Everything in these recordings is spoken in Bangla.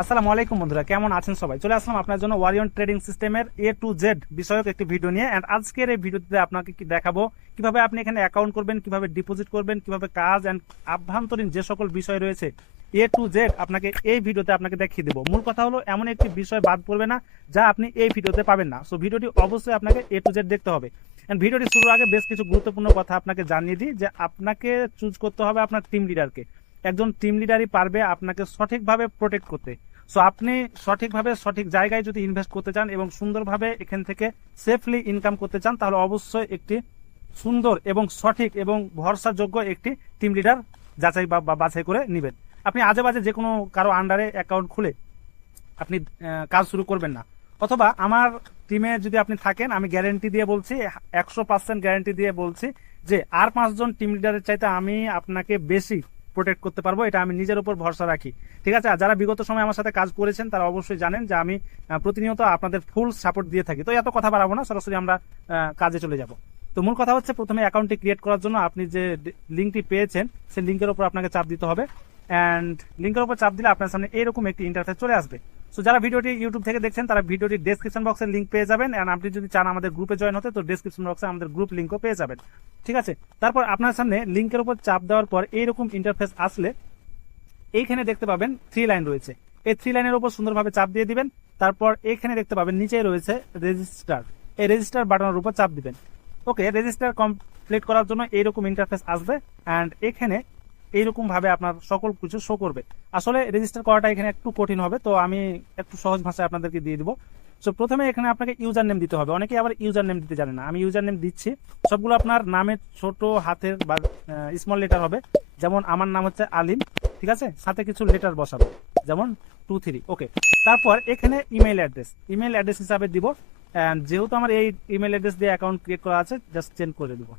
আসসালামু আলাইকুম বন্ধুরা, কেমন আছেন সবাই? চলে আসলাম আপনার জন্য ওয়ারিয়ন ট্রেডিং সিস্টেমের এ টু জেড বিষয়ক একটি ভিডিও নিয়ে অ্যান্ড আজকের এই ভিডিওতে আপনাকে কি দেখাবো, কীভাবে আপনি এখানে অ্যাকাউন্ট করবেন, কীভাবে ডিপোজিট করবেন, কীভাবে কাজ অ্যান্ড আভ্যন্তরীণ যে সকল বিষয় রয়েছে এ টু জেড আপনাকে এই ভিডিওতে আপনাকে দেখিয়ে দেবো। মূল কথা হলো, এমন একটি বিষয় বাদ পড়বে না, যা আপনি এই ভিডিওতে পাবেন না। সো ভিডিওটি অবশ্যই আপনাকে এ টু জেড দেখতে হবে। অ্যান্ড ভিডিওটি শুরুর আগে বেশ কিছু গুরুত্বপূর্ণ কথা আপনাকে জানিয়ে দিই, যে আপনাকে চুজ করতে হবে আপনার টিম লিডারকে একজন টিম লিডারই পারবে আপনাকে সঠিকভাবে প্রোটেক্ট করতে। সো আপনি সঠিকভাবে সঠিক জায়গায় যদি ইনভেস্ট করতে চান এবং সুন্দরভাবে এখান থেকে সেফলি ইনকাম করতে চান, তাহলে অবশ্যই একটি সুন্দর এবং সঠিক এবং ভরসাযোগ্য একটি টিম লিডার যাচাই বা বাছাই করে নেবেন। আপনি আজে বাজে যে কোনো কারও আন্ডারে অ্যাকাউন্ট খুলে আপনি কাজ শুরু করবেন না। অথবা আমার টিমে যদি আপনি থাকেন, আমি গ্যারেন্টি দিয়ে বলছি, একশো পার্সেন্ট গ্যারেন্টি দিয়ে বলছি যে আর পাঁচজন টিম লিডারের চাইতে আমি আপনাকে বেশি প্রোটেক্ট করতে পারব, এটা আমি নিজের উপর ভরসা রাখি। ঠিক আছে? আর যারা বিগত সময় আমার সাথে কাজ করেছেন, তারা অবশ্যই জানেন যে আমি প্রতিনিয়ত আপনাদের ফুল সাপোর্ট দিয়ে থাকি। তো এত কথা বাড়াবো না, সরাসরি আমরা কাজে চলে যাব। তো মূল কথা হচ্ছে, প্রথমে অ্যাকাউন্টটি ক্রিয়েট করার জন্য আপনি যে লিঙ্কটি পেয়েছেন, সেই লিঙ্কের উপর আপনাকে চাপ দিতে হবে। অ্যান্ড লিঙ্কের উপর চাপ দিলে আপনার সামনে এরকম একটি ইন্টারফেস চলে আসবে। সো যারা ভিডিওটি ইউটিউব থেকে দেখছেন, তারা ভিডিওটি ডেসক্রিপশন বক্সে লিঙ্ক পেয়ে যাবেন অ্যান্ড আপনি যদি চান আমাদের গ্রুপে জয়েন হতে, তো ডেসক্রিপশন বক্সে আমাদের গ্রুপ লিঙ্কও পেয়ে যাবেন। ঠিক আছে? তারপর আপনার সামনে লিঙ্কের উপর চাপ দেওয়ার পর এইরকম ইন্টারফেস আসলে এইখানে দেখতে পাবেন থ্রি লাইন রয়েছে। এই থ্রি লাইনের উপর সুন্দরভাবে চাপ দিয়ে দিবেন, তারপর এখানে দেখতে পাবেন নিচে রয়েছে রেজিস্টার এই রেজিস্টার বাটনের উপর চাপ দিবেন। ওকে রেজিস্টার কমপ্লিট করার জন্য এইরকম ইন্টারফেস আসবে অ্যান্ড এখানে এইরকম ভাবে আপনার সকল কিছু শো করবে। আসলে রেজিস্টার করাটা এখানে একটু কঠিন হবে, তো আমি একটু সহজ ভাষায় আপনাদেরকে দিয়ে দিব। সো প্রথমে এখানে আপনাকে ইউজার নেম দিতে হবে। অনেকে আবার ইউজার নেম দিতে জানে না। আমি ইউজার নেম দিচ্ছি। সবগুলো আপনার নামের ছোট হাতের বা স্মল লেটার হবে। যেমন আমার নাম হচ্ছে আলিম, ঠিক আছে? সাথে কিছু লেটার বসাবো। যেমন টু থ্রি ওকে তারপর এখানে ইমেল অ্যাড্রেস ইমেল অ্যাড্রেস হিসাবে দিব। যেহেতু আমার এই ইমেল অ্যাড্রেস দিয়ে অ্যাকাউন্ট ক্রিয়েট করা আছে জাস্ট চেঞ্জ করে দিব।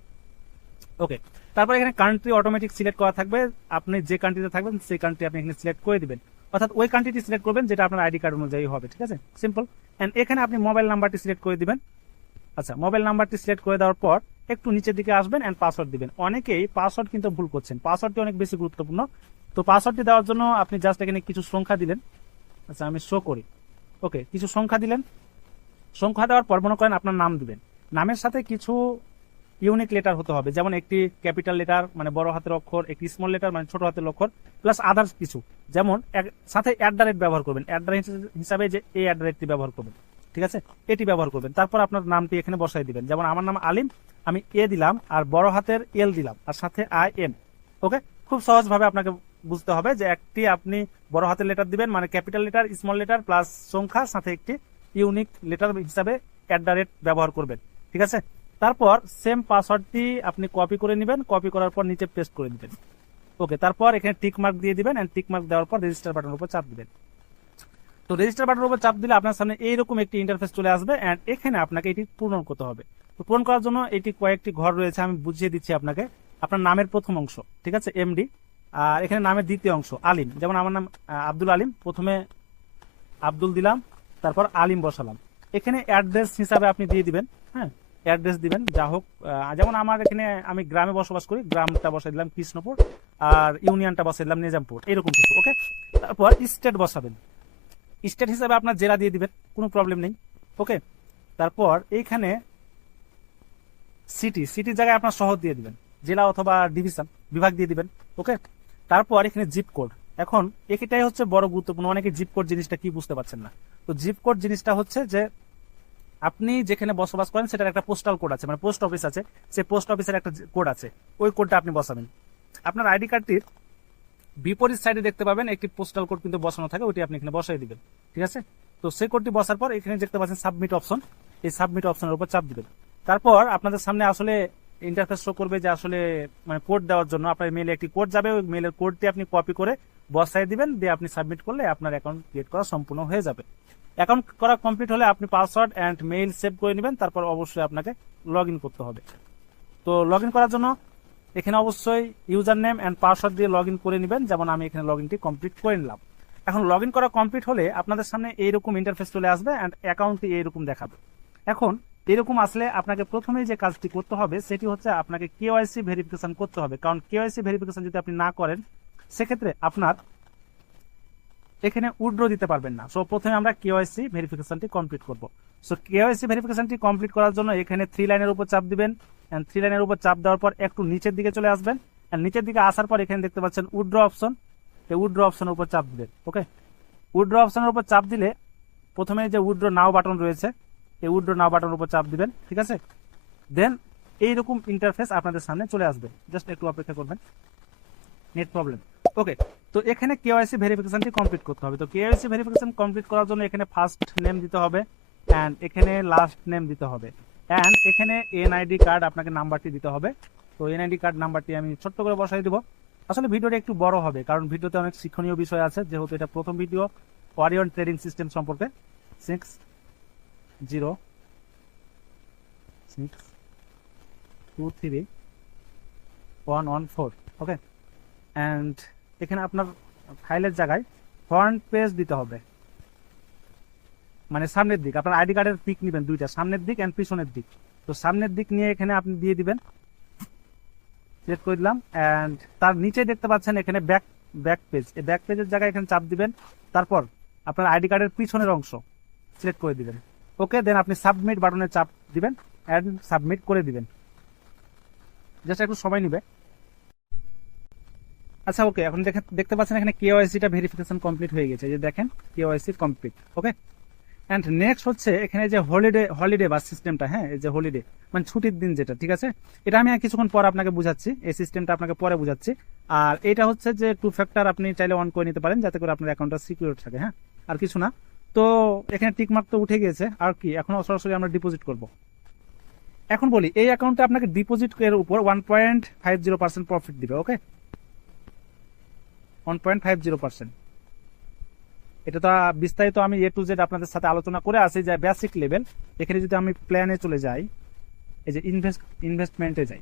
ওকে তারপর এখানে কান্ট্রি অটোমেটিক সিলেক্ট করা থাকবে। আপনি যে কান্ট্রিতে থাকবেন, সেই কান্ট্রি আপনি এখানে সিলেক্ট করে দিবেন। অর্থাৎ ওই কান্ট্রিটি সিলেক্ট করবেন, যেটা আপনার আইডি কার্ড অনুযায়ী হবে, ঠিক আছে? সিম্পল অ্যান্ড এখানে আপনি মোবাইল নাম্বারটি সিলেক্ট করে দিবেন। আচ্ছা মোবাইল নাম্বারটি সিলেক্ট করে দেওয়ার পর একটু নিচের দিকে আসবেন অ্যান্ড পাসওয়ার্ড দিবেন। অনেকেই পাসওয়ার্ড কিন্তু ভুল করছেন। পাসওয়ার্ডটি অনেক বেশি গুরুত্বপূর্ণ। তো পাসওয়ার্ডটি দেওয়ার জন্য আপনি জাস্ট এখানে কিছু সংখ্যা দিলেন। আচ্ছা আমি শো করি। ওকে কিছু সংখ্যা দিলেন। সংখ্যা দেওয়ার পর মনে করেন আপনার নাম দিবেন। নামের সাথে কিছু ইউনিক লেটার হতে হবে। যেমন একটি ক্যাপিটাল লেটার মানে বড় হাতের অক্ষর, একটি স্মল লেটার মানে ছোট হাতের অক্ষর প্লাস আদার্স কিছু। যেমন সাথে অ্যাট দ্য রেট ব্যবহার করবেন। অ্যাট দ্য রেট হিসাবে যে এই অ্যাট দ্য রেটটি ব্যবহার করবেন। ঠিক আছে? এটি ব্যবহার করবেন। তারপর আপনার নামটি এখানে বসাই দিবেন। যেমন আমার নাম আলিম, আমি এ দিলাম, আর বড় হাতের এল দিলাম, আর সাথে আই এম ওকে খুব সহজভাবে আপনাকে বুঝতে হবে যে একটি আপনি বড় হাতের লেটার দিবেন মানে capital letter small letter plus সংখ্যা, সাথে একটি ইউনিক লেটার হিসাবে অ্যাট দ্য রেট ব্যবহার করবেন। ঠিক আছে? তারপর সেম পাসওয়ার্ডটি আপনি কপি করে নেবেন কপি করার পর নিচে পেস্ট করে দিবেন ওকে তারপর এখানে টিক মার্ক দিয়ে দিবেন অ্যান্ড টিক মার্ক দেওয়ার পর রেজিস্টার বাটনের উপর চাপ দিবেন। তো রেজিস্টার বাটনের উপর চাপ দিলে আপনার সামনে এইরকম একটি ইন্টারফেস চলে আসবে অ্যান্ড এখানে আপনাকে এটি পূরণ করতে হবে। তো পূরণ করার জন্য এটি কয়েকটি ঘর রয়েছে, আমি বুঝিয়ে দিচ্ছি আপনাকে। আপনার নামের প্রথম অংশ, ঠিক আছে? এমডি আর এখানে নামের দ্বিতীয় অংশ, আলিম। যেমন আমার নাম আব্দুল আলিম, প্রথমে আব্দুল দিলাম, তারপর আলিম বসালাম। এখানে অ্যাড্রেস হিসাবে আপনি দিয়ে দিবেন হ্যাঁ? অ্যাড্রেস দিবেন, যা হোক যেমন আমার এখানে আমি গ্রামে বসবাস করি, গ্রামটা বসাই দিলাম কৃষ্ণপুর, আর ইউনিয়নটা বসাই দিলাম নিজামপুর, এরকম কিছু ওকে তারপর স্টেট বসাবেন। স্টেট হিসাবে আপনার জেলা দিয়ে দিবেন, কোনো প্রবলেম নেই ওকে তারপর এইখানে সিটি সিটির জায়গায় আপনার শহর দিয়ে দিবেন, জেলা অথবা ডিভিশন বিভাগ দিয়ে দিবেন ওকে তারপর এখানে জিপ কোড এখন এটাই হচ্ছে বড় গুরুত্বপূর্ণ, অনেকে জিপ কোড জিনিসটা কি বুঝতে পারছেন না? তো জিপ কোড জিনিসটা হচ্ছে যে আপনি যেখানে বসবাস করেন, সেটার একটা পোস্টাল কোড আছে মানে পোস্ট অফিস আছে, সেই পোস্ট অফিসের একটা কোড আছে, ওই কোডটা আপনি বসাবেন। আপনার আইডি কার্ডটির বিপরীত সাইডে দেখতে পাবেন, একটি পোস্টাল কোড কিন্তু বসানো থাকে ওটি আপনি এখানে বসাই দিবেন, ঠিক আছে? তো সেই কোডটি বসার পর, এখানে দেখতে পাচ্ছেন সাবমিট অপশন এই সাবমিট অপশনের উপর চাপ দিবেন। তারপর আপনাদের সামনে আসলে ইন্টারফেস শো করবে যে আসলে মানে কোড দেওয়ার জন্য আপনার মেলে একটি কোড যাবে, ওই মেলের কোডটি আপনি কপি করে বসাই দিবেন, দিয়ে আপনি সাবমিট করলে আপনার অ্যাকাউন্ট ক্রিয়েট করা সম্পূর্ণ হয়ে যাবে। অ্যাকাউন্ট করা কমপ্লিট হলে আপনি পাসওয়ার্ড অ্যান্ড মেইল সেভ করে নেবেন, তারপর অবশ্যই আপনাকে লগ করতে হবে। তো লগ করার জন্য এখানে অবশ্যই ইউজার নেম অ্যান্ড পাসওয়ার্ড দিয়ে লগ করে নেবেন, যেমন আমি এখানে লগ ইনটি কমপ্লিট করে নিলাম। এখন লগ করা কমপ্লিট হলে আপনাদের সামনে এইরকম ইন্টারফেস চলে আসবে অ্যান্ড অ্যাকাউন্টটি এইরকম দেখাবে। এখন এরকম আসলে আপনাকে প্রথমেই যে কাজটি করতে হবে, সেটি হচ্ছে আপনাকে কেওয়াইসি ভেরিফিকেশন করতে হবে। কারণ কেওয়াইসি ভেরিফিকেশন যদি আপনি না করেন, সেক্ষেত্রে আপনার এখানে উইড্রো দিতে পারবেন না। সো প্রথমে আমরা কেওয়াইসি ভেরিফিকেশনটি কমপ্লিট করব। সো কেওয়াইসি ভেরিফিকেশনটি কমপ্লিট করার জন্য এখানে থ্রি লাইনের উপর চাপ দিবেন। অ্যান্ড থ্রি লাইনের উপর চাপ দেওয়ার পর একটু নিচের দিকে চলে আসবেন। অ্যান্ড নিচের দিকে আসার পর এখানে দেখতে পাচ্ছেন উইড্রো অপশন। এই উইড্রো অপশনের উপর চাপ দিবেন। ওকে উইড্রো অপশনের উপর চাপ দিলে প্রথমে যে উইড্রো নাও বাটন রয়েছে, এই উইড্রো নাও বাটনের উপর চাপ দিবেন। ঠিক আছে? দেন এইরকম ইন্টারফেস আপনাদের সামনে চলে আসবে। জাস্ট একটু অপেক্ষা করবেন। নেট প্রবলেম ওকে তো এখানে কেওয়াইসি ভেরিফিকেশনটি কমপ্লিট করতে হবে। তো কেওয়াইসি ভেরিফিকেশন কমপ্লিট করার জন্য এখানে ফার্স্ট নেম দিতে হবে অ্যান্ড এখানে লাস্ট নেম দিতে হবে। অ্যান্ড এখানে এনআইডি কার্ড আপনাকে নাম্বারটি দিতে হবে। তো এনআইডি কার্ড নাম্বারটি আমি ছোট্ট করে বসাই দেবো। আসলে ভিডিওটা একটু বড় হবে, কারণ ভিডিওতে অনেক শিক্ষণীয় বিষয় আছে, যেহেতু এটা প্রথম ভিডিও। ওয়ারিয়ন ট্রেডিং সিস্টেম সম্পর্কে six zero six two three one one four okay and এখানে আপনার ফাইলের জায়গায় ফ্রন্ট পেজ দিতে হবে। মানে সামনের দিক, আপনার আইডি কার্ডের পিক নেবেন দুইটা, সামনের দিক অ্যান্ড পিছনের দিক। তো সামনের দিক নিয়ে এখানে আপনি দিয়ে দিবেন। সিলেক্ট করে দিলাম অ্যান্ড তার নিচে দেখতে পাচ্ছেন এখানে ব্যাক ব্যাক পেজ এই ব্যাক পেজের জায়গায় এখানে চাপ দিবেন। তারপর আপনার আইডি কার্ডের পিছনের অংশ সিলেক্ট করে দিবেন। ওকে দেন আপনি সাবমিট বাটনে চাপ দিবেন অ্যান্ড সাবমিট করে দিবেন। জাস্ট একটু সময় নেবে। আচ্ছা ওকে এখন দেখে দেখতে পাচ্ছেন এখানে কেওয়াইসিটা ভেরিফিকেশন কমপ্লিট হয়ে গেছে। যে দেখেন KYC complete okay and next হচ্ছে এখানে যে হলিডে হলিডে বাস সিস্টেমটা হ্যাঁ যে হলিডে মানে ছুটির দিন যেটা, ঠিক আছে? এটা আমি কিছুক্ষণ পর আপনাকে বুঝাচ্ছি, এই সিস্টেমটা আপনাকে পরে বুঝাচ্ছি। আর এটা হচ্ছে যে টু ফ্যাক্টর আপনি চাইলে অন করে নিতে পারেন, যাতে করে আপনার অ্যাকাউন্টটা সিকিউর থাকে হ্যাঁ? আর কিছু না। তো এখানে টিকমার্ক তো উঠে গিয়েছে আর কি? এখন সরাসরি আমরা ডিপোজিট করব। এখন বলি, এই অ্যাকাউন্টে আপনাকে ডিপোজিট এর উপর one point five zero percent profit দিবে okay one point five zero percent এটা তো বিস্তারিত আমি এ টু জেড আপনাদের সাথে আলোচনা করে আসি, যে বেসিক লেভেল এখানে যদি আমি প্ল্যানে চলে যাই, এই যে ইনভেস্ট ইনভেস্টমেন্টে যাই,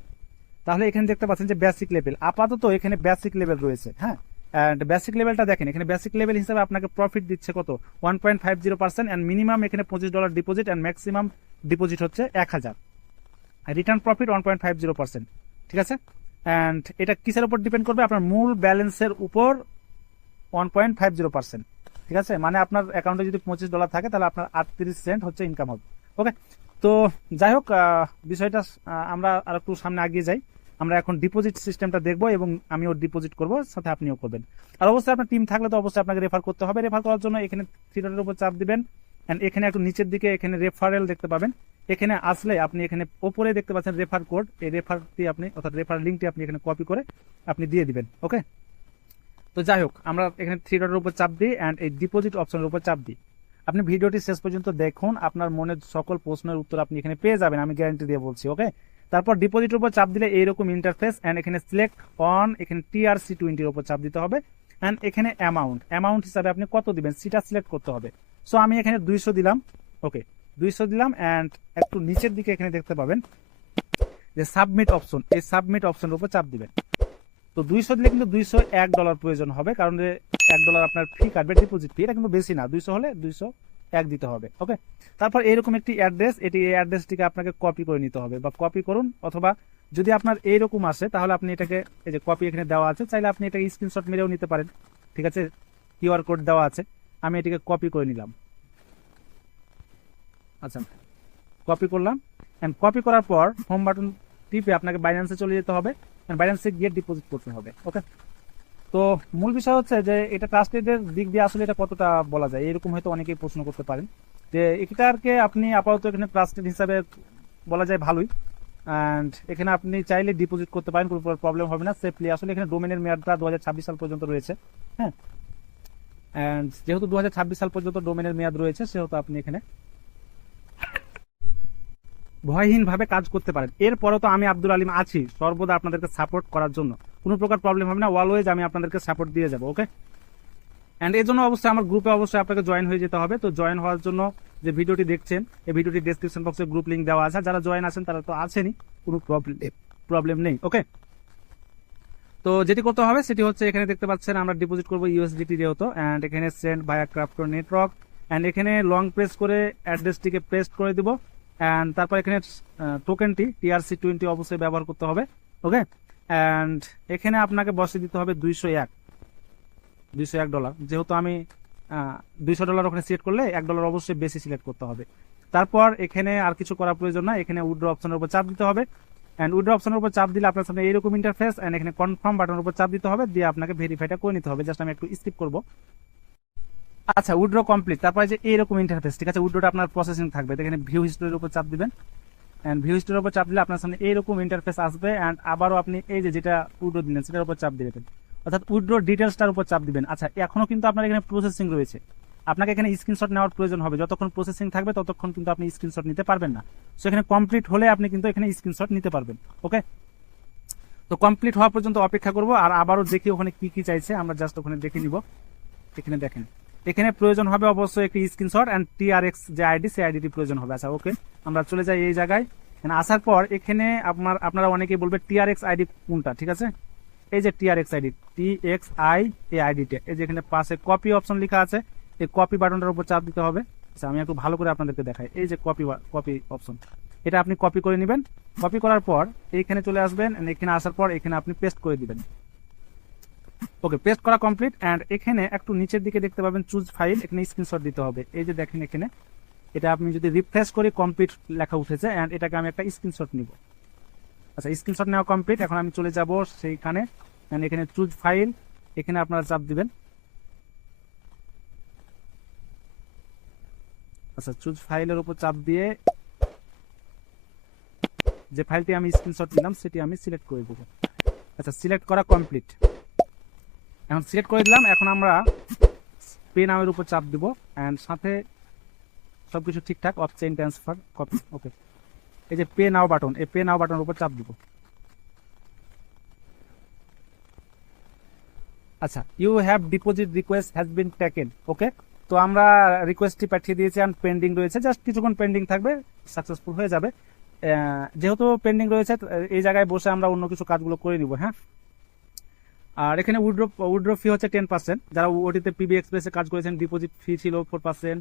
তাহলে এখানে দেখতে পাচ্ছেন যে বেসিক লেভেল আপাতত এখানে বেসিক লেভেল রয়েছে হ্যাঁ? অ্যান্ড বেসিক লেভেলটা দেখেন, এখানে বেসিক লেভেল হিসাবে আপনাকে প্রফিট দিচ্ছে কত? One point five zero percent and minimum এখানে পঁচিশ dollar deposit and maximum deposit হচ্ছে এক হাজার। Return profit one point five zero percent ঠিক আছে? অ্যান্ড এটা কিসের উপর ডিপেন্ড করবে? আপনার মূল ব্যালেন্সের উপর one point five zero percent ঠিক আছে? মানে আপনার অ্যাকাউন্টে যদি পঁচিশ ডলার থাকে, তাহলে আপনার আটত্রিশ সেন্ট হচ্ছে ইনকাম হবে। ওকে তো যাই হোক বিষয়টা আমরা আর একটু সামনে এগিয়ে যাই। আমরা এখন ডিপোজিট সিস্টেমটা দেখব এবং আমিও ডিপোজিট করব, সাথে আপনিও করবেন। আর অবশ্যই আপনার টিম থাকলে তো অবশ্যই আপনাকে রেফার করতে হবে। রেফার করার জন্য এখানে থ্রিডের উপর চাপ দিবেন। অ্যান্ড এখানে একটু নিচের দিকে এখানে রেফারেল দেখতে পাবেন। এখানে আসলে আপনি এখানে ওপরে দেখতে পাচ্ছেন রেফার কোড এই রেফারটি আপনি, অর্থাৎ রেফার লিঙ্কটি আপনি এখানে কপি করে আপনি দিয়ে দিবেন ওকে তো যাই হোক, আমরা এখানে থ্রি ডটের উপর চাপ দিই অ্যান্ড এই ডিপোজিট অপশনের উপর চাপ দিই। আপনি ভিডিওটি শেষ পর্যন্ত দেখুন, আপনার মনের সকল প্রশ্নের উত্তর আপনি এখানে পেয়ে যাবেন, আমি গ্যারান্টি দিয়ে বলছি ওকে তারপর ডিপোজিটের উপর চাপ দিলে এইরকম ইন্টারফেস অ্যান্ড এখানে সিলেক্ট অন এখানে টিআরসি টোয়েন্টির উপর চাপ দিতে হবে। অ্যান্ড এখানে অ্যামাউন্ট অ্যামাউন্ট হিসাবে আপনি কত দিবেন, সেটা সিলেক্ট করতে হবে। সো আমি এখানে দুইশো দিলাম ওকে দুইশো দিলাম অ্যান্ড একটু নিচের দিকে এখানে দেখতে পাবেন যে সাবমিট অপশন এই সাবমিট অপশনের উপর চাপ দিবেন। তো দুইশো দিলে কিন্তু দুইশো এক ডলার প্রয়োজন হবে, কারণ যে এক ডলার আপনার ফি কাটবে ডিপোজিট ফি এটা কিন্তু বেশি না। দুইশো হলে দুইশো এক দিতে হবে ওকে তারপর এরকম একটি অ্যাড্রেস এটি এই অ্যাড্রেসটিকে আপনাকে কপি করে নিতে হবে, বা কপি করুন, অথবা যদি আপনার এইরকম আসে, তাহলে আপনি এটাকে এই যে কপি এখানে দেওয়া আছে, চাইলে আপনি এটাকে স্ক্রিনশট মেরেও নিতে পারেন, ঠিক আছে? কিউআর কোড দেওয়া আছে, আমি এটিকে কপি করে নিলাম। আচ্ছা কপি করলাম। অ্যান্ড কপি করার পর হোম বাটন টিপে আপনাকে বাইন্যান্সে চলে যেতে হবে। বাইন্যান্সে গিয়ে ডিপোজিট করতে হবে ওকে তো মূল বিষয় হচ্ছে যে এটা ট্রাস্টেডের দিক দিয়ে আসলে এটা কতটা বলা যায়? এরকম হয়তো অনেকেই প্রশ্ন করতে পারেন। যে এটাকে আপনি আপাতত এখানে ট্রাস্টেড হিসাবে বলা যায় ভালোই। অ্যান্ড এখানে আপনি চাইলে ডিপোজিট করতে পারেন, কোনো প্রবলেম হবে না। সেফলি আসলে এখানে ডোমেনের মেয়াদটা দু হাজার ছাব্বিশ সাল পর্যন্ত রয়েছে হ্যাঁ? অ্যান্ড যেহেতু দু হাজার ছাব্বিশ সাল পর্যন্ত ডোমেনের মেয়াদ রয়েছে, সেহেতু আপনি এখানে ভয়হীনভাবে কাজ করতে পারেন। এরপরও তো আমি আব্দুল আলিম আছি, সর্বদা আপনাদেরকে সাপোর্ট করার জন্য। কোনো প্রকার প্রবলেম হবে না অলওয়েজ আমি আপনাদেরকে সাপোর্ট দিয়ে যাব ওকে অ্যান্ড এর জন্য অবশ্যই আমার গ্রুপে অবশ্যই আপনাকে জয়েন হয়ে যেতে হবে। তো জয়েন হওয়ার জন্য যে ভিডিওটি দেখছেন, এই ভিডিওটি ডেসক্রিপশন বক্সে গ্রুপ লিঙ্ক দেওয়া আছে। যারা জয়েন আছেন, তারা তো আছেনই, কোনো প্রবলেম প্রবলেম নেই ওকে তো যেটি করতে হবে, সেটি হচ্ছে এখানে দেখতে পাচ্ছেন, আমরা ডিপোজিট করব ইউএসডিটি যেহেতু অ্যান্ড এখানে সেন্ড ভায়া ক্রাফটো নেটওয়ার্ক অ্যান্ড এখানে লং প্রেস করে অ্যাড্রেসটিকে পেস্ট করে দিব। অ্যান্ড তারপর এখানে টোকেনটি টিআরসি টোয়েন্টি অবশ্যই ব্যবহার করতে হবে ওকে অ্যান্ড এখানে আপনাকে বসে দিতে হবে দুইশো এক দুইশো এক ডলার যেহেতু আমি দুইশো ডলার ওখানে সিলেক্ট করলে এক ডলার অবশ্যই বেশি সিলেক্ট করতে হবে। তারপর এখানে আর কিছু করার প্রয়োজন না এখানে উইড্রো অপশনের উপর চাপ দিতে হবে। অ্যান্ড উইড্রো অপশনের উপর চাপ দিলে আপনার সামনে এইরকম ইন্টারফেস অ্যান্ড এখানে কনফার্ম বাটনের উপর চাপ দিতে হবে, দিয়ে আপনাকে ভেরিফাইটা করে নিতে হবে। জাস্ট আমি একটু স্কিপ করব। আচ্ছা উইড্রো কমপ্লিট তারপরে যে এইরকম ইন্টারফেস ঠিক আছে? উইড্রোটা আপনার প্রসেসিং থাকবে। এখানে ভিউ হিস্টোরির উপর চাপ দিবেন। অ্যান্ড ভিউ হিস্টোরির উপর চাপ দিলে আপনার সামনে এইরকম ইন্টারফেস আসবে অ্যান্ড আবারও আপনি এই যে যেটা উইড্রো দিলেন, সেটার উপর চাপ দিবেন। অর্থাৎ উইড্রো ডিটেলসটার উপর চাপ দিবেন। আচ্ছা এখনও কিন্তু আপনার এখানে প্রসেসিং রয়েছে। আপনাকে এখানে স্ক্রিনশট নেওয়ার প্রয়োজন হবে। যতক্ষণ প্রসেসিং থাকবে, ততক্ষণ কিন্তু আপনি স্ক্রিনশট নিতে পারবেন না। সো এখানে কমপ্লিট হলে আপনি কিন্তু এখানে স্ক্রিনশট নিতে পারবেন। ওকে তো কমপ্লিট হওয়া পর্যন্ত অপেক্ষা করব। আর আবারও দেখি ওখানে কি কি চাইছে। আমরা জাস্ট ওখানে দেখে নিব। এখানে দেখেন। এখানে প্রয়োজন হবে অবশ্যই একটি স্ক্রিনশট অ্যান্ড টিআরএক্স যে আইডি সেই আইডিটি প্রয়োজন হবে। আচ্ছা ওকে আমরা চলে যাই এই জায়গায়। এখানে আসার পর এখানে আপনার, আপনারা অনেকেই বলবে টিআরএক্স আইডি কোনটা, ঠিক আছে? এই যে TRX ID T X I এই আইডিটা এই যে এখানে পাশে কপি অপশন লেখা আছে, এই কপি বাটনটার উপর চাপ দিতে হবে। আচ্ছা আমি একটু ভালো করে আপনাদেরকে দেখাই। এই যে কপি কপি অপশন এটা আপনি কপি করে নেবেন। কপি করার পর এইখানে চলে আসবেন এখানে আসার পর এখানে আপনি পেস্ট করে দিবেন। ওকে পেস্ট করা কমপ্লিট অ্যান্ড এখানে একটু নিচের দিকে দেখতে পাবেন চুজ ফাইল এখানে স্ক্রিনশট দিতে হবে। এই যে দেখেন এখানে, এটা আপনি যদি রিফ্রেশ করে কমপ্লিট লেখা উঠেছে অ্যান্ড এটাকে আমি একটা স্ক্রিনশট নিব। আচ্ছা স্ক্রিনশট নেওয়া কমপ্লিট এখন আমি চলে যাব সেইখানে। And এখানে চুজ ফাইল এখানে আপনারা চাপ দিবেন। আচ্ছা চুজ ফাইলের উপর চাপ দিয়ে যে ফাইলটি আমি স্ক্রিনশট নিলাম সেটি আমি সিলেক্ট করে দেবো। আচ্ছা সিলেক্ট করা কমপ্লিট এখন সিলেক্ট করে দিলাম, এখন আমরা পে নামের উপর চাপ দিব অ্যান্ড সাথে সব কিছু ঠিকঠাক off chain transfer copy okay এই যে পে নাও বাটন এই পে নাও বাটনের উপর চাপ দিব। আচ্ছা you have deposit request has been taken okay তো আমরা রিকোয়েস্টটি পাঠিয়ে দিয়েছি অ্যান্ড পেন্ডিং রয়েছে জাস্ট কিছুক্ষণ পেন্ডিং থাকবে সাকসেসফুল হয়ে যাবে। যেহেতু পেন্ডিং রয়েছে, এই জায়গায় বসে আমরা অন্য কিছু কাজগুলো করে নিব হ্যাঁ? আর এখানে উইড্রো উইড্রো ফি হচ্ছে টেন পার্সেন্ট যারা ওটিতে পিবি এক্সপ্রেসে কাজ করেছেন ডিপোজিট ফি ছিল four percent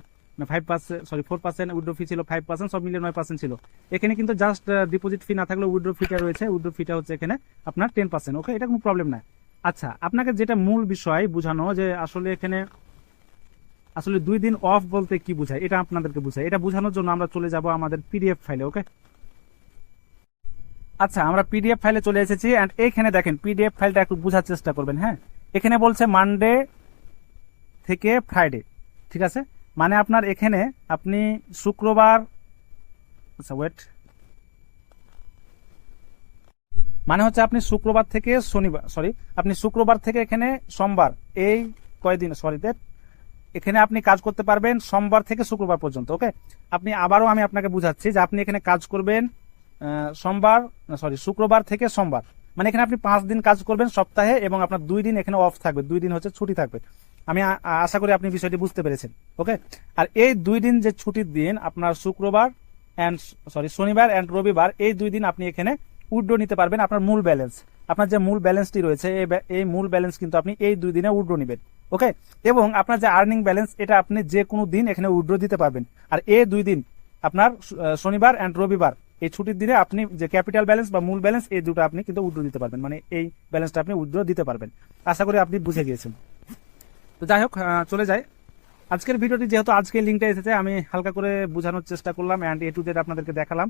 five percent sorry four percent withdraw fee ছিল ফাইভ পার্সেন্ট সব মিলিয়ে নয় পার্সেন্ট ছিল। এখানে কিন্তু জাস্ট ডিপোজিট ফি না থাকলেও উইড্রো ফিটা রয়েছে। উইড্রো ফিটা হচ্ছে এখানে আপনার টেন পার্সেন্ট ওকে এটা কোনো প্রবলেম নাই। আচ্ছা আপনাকে যেটা মূল বিষয় বোঝানো যে আসলে এখানে, আসলে দুই দিন অফ বলতে কি বোঝায়, এটা আপনাদেরকে বোঝায়। এটা বোঝানোর জন্য আমরা চলে যাব আমাদের পিডিএফ ফাইলে ওকে আচ্ছা আমরা পিডিএফ ফাইলে চলে এসেছি এন্ড এইখানে দেখেন পিডিএফ ফাইলটা একটু বোঝার চেষ্টা করবেন হ্যাঁ? এখানে বলছে মানডে থেকে ফ্রাইডে ঠিক আছে? মানে আপনার এখানে আপনি শুক্রবার আচ্ছা ওয়েট মানে হচ্ছে আপনি শুক্রবার থেকে শনিবার সরি আপনি শুক্রবার থেকে এখানে সোমবার, এই কয়দিন সরি এখানে আপনি কাজ করতে পারবেন সোমবার থেকে শুক্রবার পর্যন্ত ওকে আপনি আবারও আমি আপনাকে বুঝাচ্ছি যে আপনি এখানে কাজ করবেন সোমবার সরি শুক্রবার থেকে সোমবার। মানে এখানে আপনি পাঁচ দিন কাজ করবেন সপ্তাহে এবং আপনার দুই দিন এখানে অফ থাকবে, দুই দিন হচ্ছে ছুটি থাকবে। আমি আশা করি আপনি বিষয়টি বুঝতে পেরেছেন ওকে আর এই দুই দিন যে ছুটির দিন, আপনার শুক্রবার অ্যান্ড সরি শনিবার অ্যান্ড রবিবার, এই দুই দিন আপনি এখানে উইড্রো নিতে পারবেন আপনার মূল ব্যালেন্স আপনার যে মূল ব্যালেন্সটি রয়েছে, এই মূল ব্যালেন্স কিন্তু আপনি এই দুই দিনে উইড্রো নেবেন ওকে এবং আপনার যে আর্নিং ব্যালেন্স এটা আপনি যে কোনো দিন এখানে উইড্রো দিতে পারবেন। আর এই দুই দিন আপনার শনিবার অ্যান্ড রবিবার এই ছুটির দিনে আপনি যে ক্যাপিটাল ব্যালেন্স বা মূল ব্যালেন্স এই দুটো আপনি কিন্তু উইড্রো দিতে পারবেন। মানে এই ব্যালেন্সটা আপনি উইড্রো দিতে পারবেন। আশা করি আপনি বুঝে গিয়েছেন। তো যাই হোক চলে যাই। আজকের ভিডিওটি যেহেতু আজকে লিঙ্কটা এসেছে, আমি হালকা করে বোঝানোর চেষ্টা করলাম অ্যান্ড এ টু জেড আপনাদেরকে দেখালাম।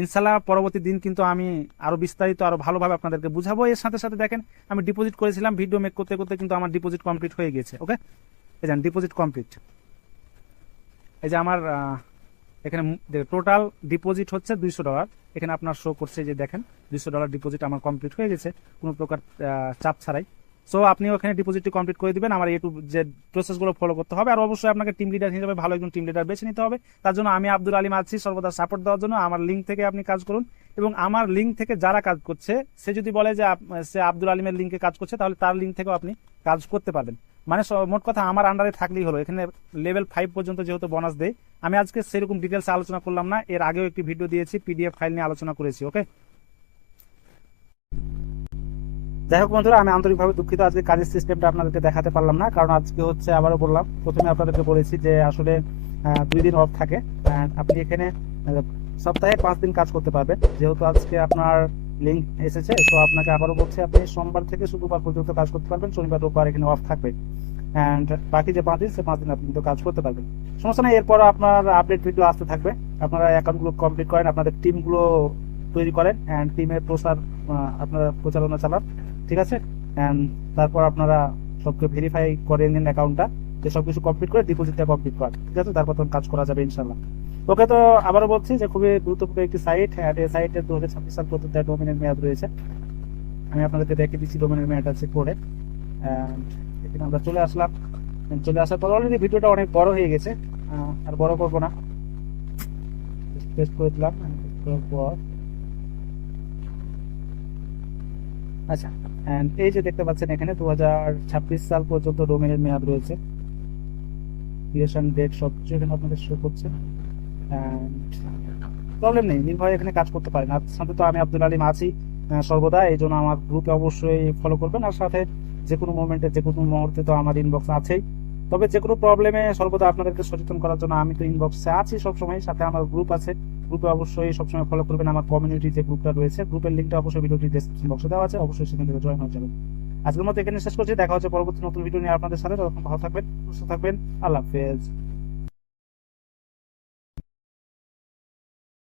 ইনশাল্লাহ পরবর্তী দিন কিন্তু আমি আরও বিস্তারিত আরও ভালোভাবে আপনাদেরকে বুঝাবো। এর সাথে সাথে দেখেন, আমি ডিপোজিট করেছিলাম ভিডিও মেক করতে করতে কিন্তু আমার ডিপোজিট কমপ্লিট হয়ে গেছে ওকে এই যান ডিপোজিট কমপ্লিট এই যে আমার এখানে টোটাল ডিপোজিট হচ্ছে দুইশো ডলার এখানে আপনার শো করছে যে দেখেন, দুইশো ডলার ডিপোজিট আমার কমপ্লিট হয়ে গেছে, কোনো প্রকার চাপ ছাড়াই। সো আপনি ওখানে ডিপোজিটটি কমপ্লিট করে দিবেন, আমার একটু যে প্রসেসগুলো ফলো করতে হবে। আর অবশ্যই আপনাকে টিম লিডার হিসেবে ভালো একজন টিম লিডার বেছে নিতে হবে। তার জন্য আমি আব্দুল আলিম আছি, সর্বদা সাপোর্ট দেওয়ার জন্য। আমার লিঙ্ক থেকে আপনি কাজ করুন। এবং আমার লিঙ্ক থেকে যারা কাজ করছে, সে যদি বলে যে সে আব্দুল আলিমের লিঙ্কে কাজ করছে, তাহলে তার লিঙ্ক থেকেও আপনি কাজ করতে পারবেন। মানে মোট কথা আমার আন্ডারে থাকলেই হলো। এখানে লেভেল ফাইভ পর্যন্ত যেহেতু বোনাস দেয়, আমি আজকে সেরকম ডিটেলস আলোচনা করলাম না। এর আগেও একটি ভিডিও দিয়েছি পিডিএফ ফাইল নিয়ে আলোচনা করেছি ওকে যাই হোক বন্ধুরা, আমি আন্তরিকভাবে দুঃখিত আজকে কাজের সিস্টেমটা আপনাদেরকে দেখাতে পারলাম না, কারণ আজকে হচ্ছে আবারও বললাম, প্রথমে আপনাদেরকে বলেছি যে আসলে দুই দিন অফ থাকে। আপনি এখানে সপ্তাহে পাঁচ দিন কাজ করতে পারবেন। যেহেতু আজকে আপনার লিঙ্ক এসেছে। তো আপনাকে আবারও বলছি, আপনি সোমবার থেকে শুক্রবার পর্যন্ত কাজ করতে পারবেন। শনিবার, রোববার এখানে অফ থাকবে। অ্যান্ড বাকি যে পাঁচ দিন, সে পাঁচ দিন আপনি কিন্তু কাজ করতে পারবেন। সমস্যা নেই, এরপর আপনার আপডেট ভিডিও আসতে থাকবে। আপনারা অ্যাকাউন্টগুলো কমপ্লিট করেন, আপনাদের টিমগুলো তৈরি করেন অ্যান্ড টিমের প্রসার আপনারা প্রচারণা চালান। ঠিক আছে? অ্যান্ড তারপর আপনারা সবকে ভেরিফাই করে নিন অ্যাকাউন্টটা যে সব কিছু কমপ্লিট করে ডিপোজিটটা কমপ্লিট করেন। ঠিক আছে? তারপর তখন কাজ করা যাবে ইনশাল্লাহ ওকে তো আবারও বলছি যে খুবই গুরুত্বপূর্ণ একটি সাইট হ্যাঁ এই সাইটের দু হাজার ছাব্বিশ সাল পর্যন্ত ডোমিনের মেয়াদ রয়েছে। আমি আপনাদেরকে দেখে দিচ্ছি ডোমিনের মেয়াদ আছে করে এখানে আমরা চলে আসলাম। চলে আসার পর অলরেডি ভিডিওটা অনেক বড় হয়ে গেছে। আর বড় করব না। করে দিলাম আচ্ছা এই যে দেখতে পাচ্ছেন এখানে দু হাজার ছাব্বিশ সাল পর্যন্ত ডোমেনের মেয়াদ রয়েছে। ক্রিয়েশন ডেট সব কিছু এখানে আপনাদের শো করছে। প্রবলেম নেই, নির্ভয়ে এখানে কাজ করতে পারেন আর সাথে তো আমি আব্দুল আলিম আছি সর্বদা, এই জন্য আমার গ্রুপে অবশ্যই ফলো করবেন। আর সাথে যে কোনো মোমেন্টে যে কোনো মুহূর্তে তো আমার ইনবক্স আছেই। তবে যে কোনো প্রবলেমে সর্বদা আপনাদেরকে সচেতন করার জন্য আমি তো ইনবক্সে আছি সবসময় সাথে আমার গ্রুপ আছে। গ্রুপে অবশ্যই সবসময় ফলো করবেন আমার কমিউনিটি যে গ্রুপটা রয়েছে। গ্রুপের লিঙ্কটা অবশ্যই ভিডিওটি ডেসক্রিপশন বক্সে দেওয়া আছে। অবশ্যই সেখান থেকে জয়েন হয়ে যাবেন। আজকের মতো এখানে শেষ করছি। দেখা হচ্ছে পরবর্তী নতুন ভিডিও নিয়ে আপনাদের সাথে। ততক্ষণ ভালো থাকবেন, সুস্থ থাকবেন। আল্লাহ হাফেজ।